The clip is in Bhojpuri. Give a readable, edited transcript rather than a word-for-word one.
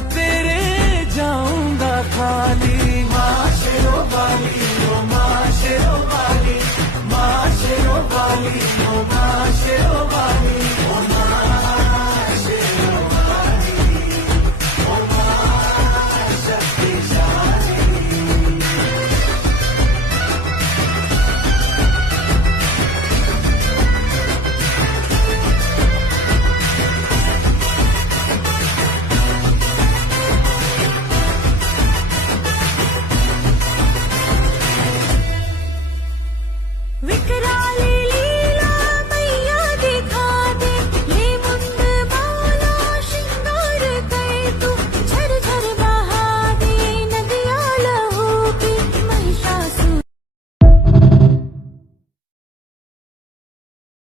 तेरे जाऊंगा खाली। माँ शेरों वाली, ओ माँ शेरों वाली, माँ शेरों वाली।